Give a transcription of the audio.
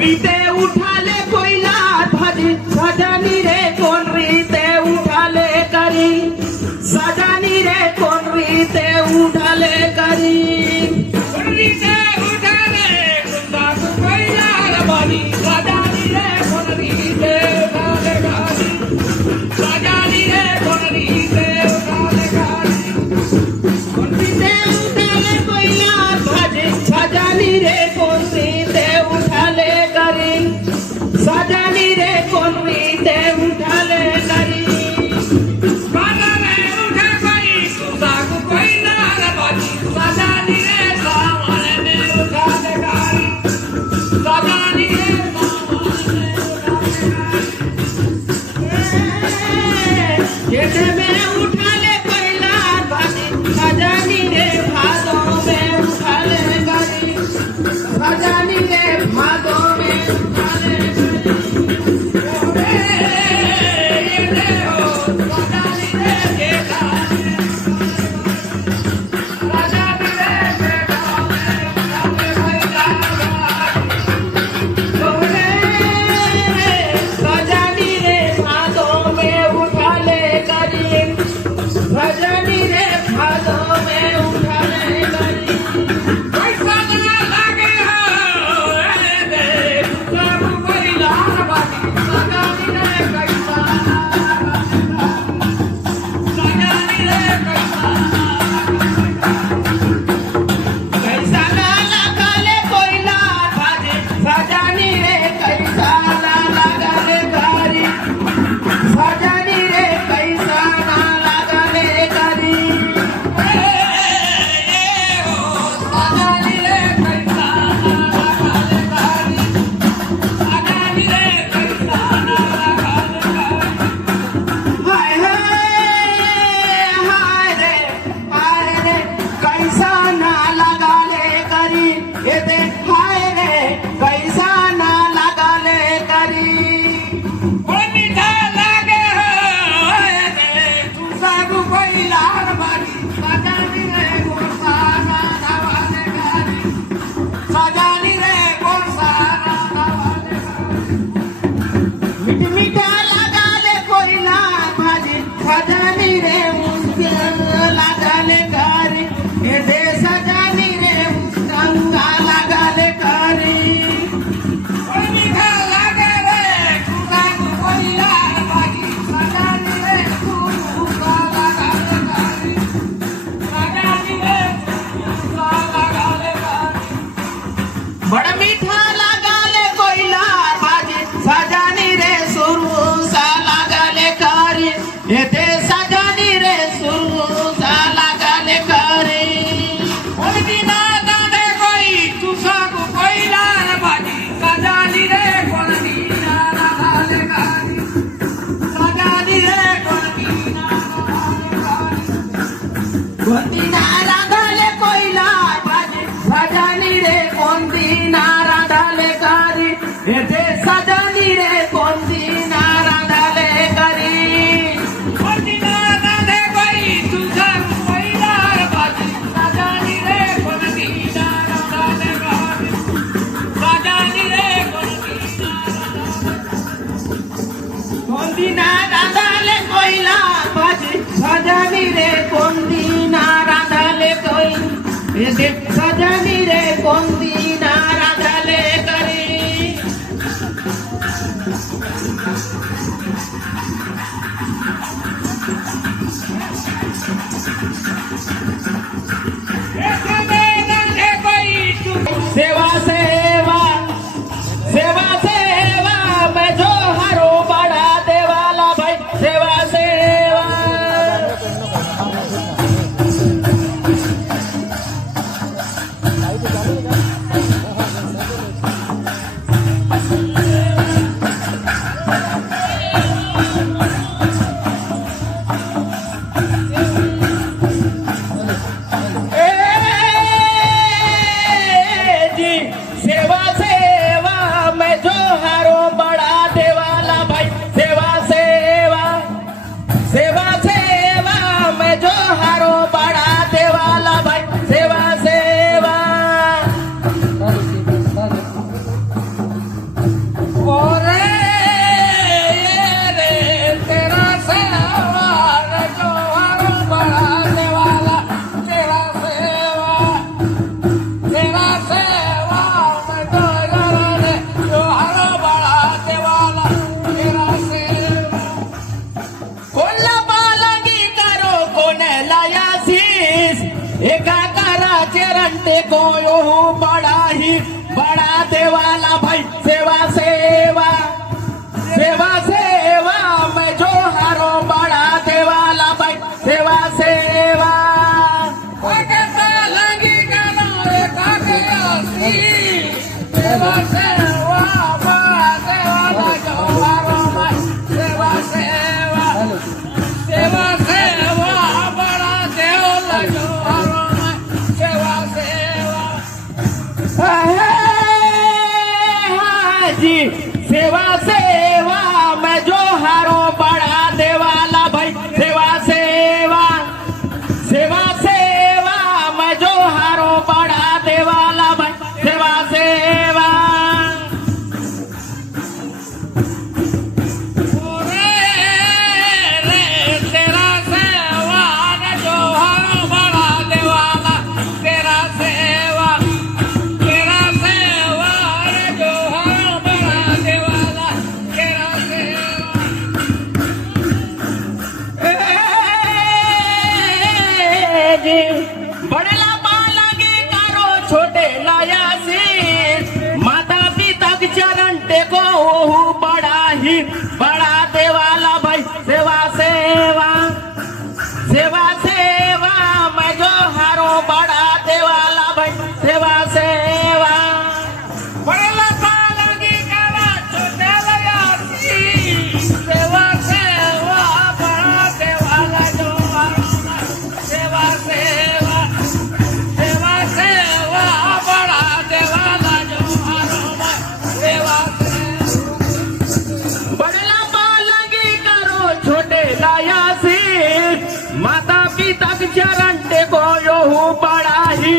रीते उठाले कोयला भजी सजनी रे कौन रीते उठाले करी सजनी रे कौन रीते उठाले करी रीते उठाले कुंदा कोयला भजी सजनी रे कौन रीते उठाले करी सजनी रे कौन रीते उठाले करी कौन रीते उठाले कोयला भजी सजनी रे कौन रीते उठाले करी सजनी रे कौन रीते उठाले करी बाला में उठा करी सुधा को कोई ना रबाजी सजनी रे सामने में उठाले करी सजनी रे सामने में उठाले करी में उठाले कोयला भाजी सजनी रे भादों में उठाले करी सजनी रे भादों में उठाले भजनी रे भादों में उठाले करी पैसा ना लागे हो रे सब कोई लावानी सजनी रे कैसा सजनी रे कैसा ना लगाले कोयला भाजी सजनी रे कैसा ना लगाले गारी सजनी रे कैसा ना सजनी रे मुस्किल लगाले करी हे दे सजनी रे मुस्कंगा लगाले करी ओए मीठा लागे रे कुका कोयला बाजी सजनी रे कुका लगाले करी सजनी रे कुका लगाले करी बड़ा मीठा लगाले कोयला बाजी सजनी रे सुरुसा लगाले करी हे दे सजनी रे सुरुसा लगाले करी उन बिना दादे कोई तुसा को कोयला बाजी सजनी रे कौन बिना लगाले करी सजनी रे कौन बिना लगाले कोयला बाजी सजनी रे कौन बिना लगाले करी हे दे सजनी रे कौन बिना लगाले करी राधाले कोयला भाजी सजनी रे कोंदीना राधाले कोई सजनी रे कोंदीना राधाले करी सेवा सेवा सेवा सेवा मैं जो हरो बड़ा देवाला भाई सेवा सेवा जी सेवा सेवा मैं जो हारो बड़ा देवाला भाई सेवा सेवा सेवा सेवा मैं जो हारो बड़ा देवाला भाई सेवा सेवा बड़ेला बालगी करो छोटे लायासी माता पिता के चरण टेको ओहू बड़ा ही बड़ा देवाला भाई सेवा सेवा सेवा सेवा मैं जो हारो बड़ा देवाला भाई सेवा सेवा बड़ेला बालगी करो छोटे लायासी सेवा सेवा बड़ा देवाला जो हारो सेवा सेवा सेवा सेवा बड़ा देवाला जो हारो सेवा बड़ला बालगी करो छोटे लायासी माता पिता के चरण टेको यो बड़ा ही